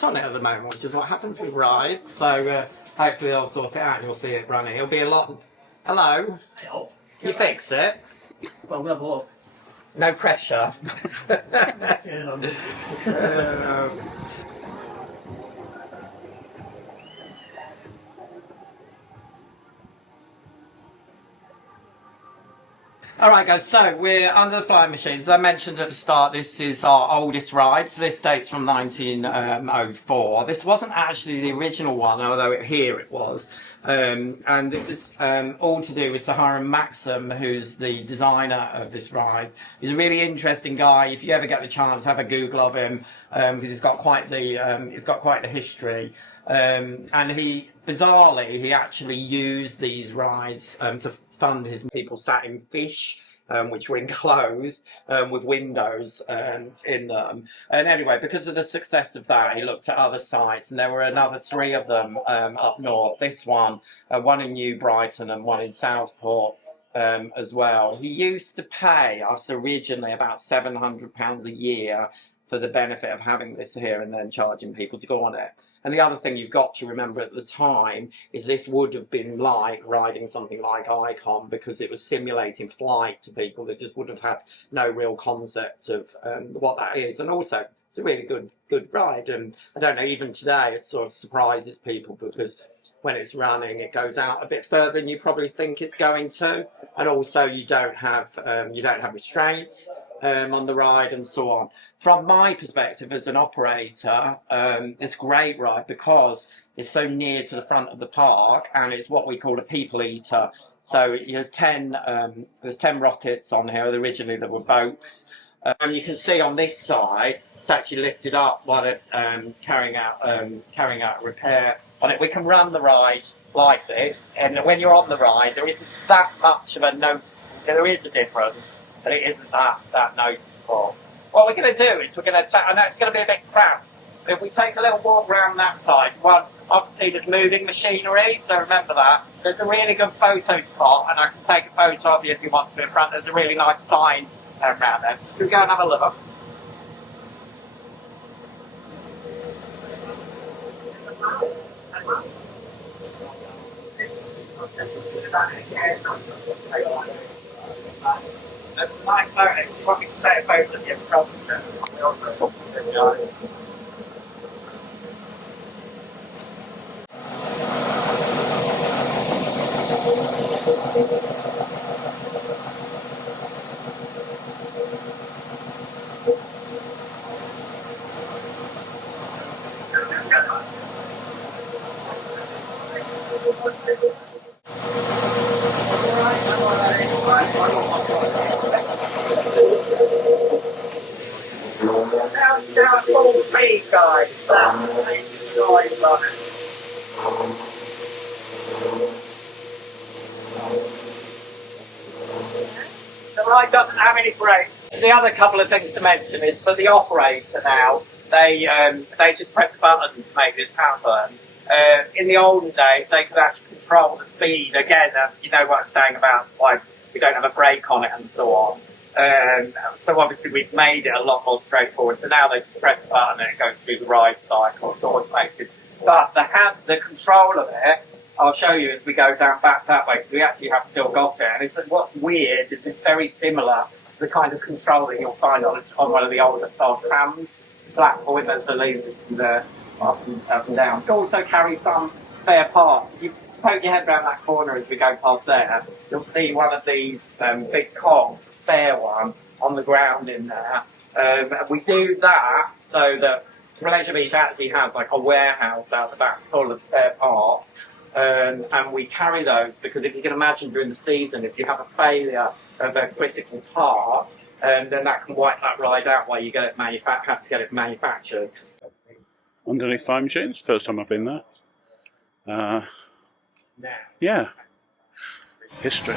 paint on it at the moment, which is what happens with rides. So hopefully they'll sort it out and you'll see it running. It'll be a lot. Hello. Help. You fix it. Well, we'll have a look. No pressure. Alright guys, so we're under the flying machine. As I mentioned at the start, this is our oldest ride. So this dates from 1904. This wasn't actually the original one, although here it was. And this is all to do with Sir Hiram Maxim, who's the designer of this ride. He's a really interesting guy. If you ever get the chance, have a Google of him, because he's got quite the history. And bizarrely, he actually used these rides to fund his people sat in fish, which were enclosed with windows in them. And anyway, because of the success of that, he looked at other sites, and there were another 3 of them up north. This one in New Brighton and one in Southport as well. He used to pay us originally about £700 a year for the benefit of having this here and then charging people to go on it. And the other thing you've got to remember at the time is this would have been like riding something like Icon, because it was simulating flight to people that just would have had no real concept of what that is. And also, it's a really good ride. And I don't know, even today, it sort of surprises people because when it's running, it goes out a bit further than you probably think it's going to. And also, you don't have restraints on the ride and so on. From my perspective as an operator, it's a great ride because it's so near to the front of the park, and it's what we call a people eater. So there's 10 rockets on here. Originally there were boats, and you can see on this side it's actually lifted up while it carrying out repair on it. We can run the ride like this, and when you're on the ride, there isn't that much of a notice. There is a difference, but it isn't that noticeable. What we're going to do is we're going to I know it's going to be a bit cramped, but if we take a little walk around that side, obviously there's moving machinery, so remember that. There's a really good photo spot, and I can take a photo of you if you want to in front. There's a really nice sign around there, so should we go and have a look? My photo, if you want me to take a photo of you in front of you. Now at full speed, guys. The ride doesn't have any brakes. The other couple of things to mention is for the operator now, they just press a button to make this happen. In the olden days, they could actually control the speed. Again, you know what I'm saying about why we don't have a brake on it and so on. So obviously we've made it a lot more straightforward. So now they just press a button and it goes through the ride cycle. It's automated. But the control of it, I'll show you as we go down back that way, because we actually have still got it. And what's weird is it's very similar to the kind of control that you'll find on one of the older style trams. Blackpool, there's a lever there up and down. It also carries some spare parts. If you poke your head around that corner as we go past there, you'll see one of these big cogs, a spare one, on the ground in there. We do that so that Pleasure Beach actually has like a warehouse out the back full of spare parts. And we carry those because if you can imagine during the season, if you have a failure of a critical part, then that can wipe that ride out while you have to get it manufactured. Underneath flying machines, first time I've been there. Yeah. History.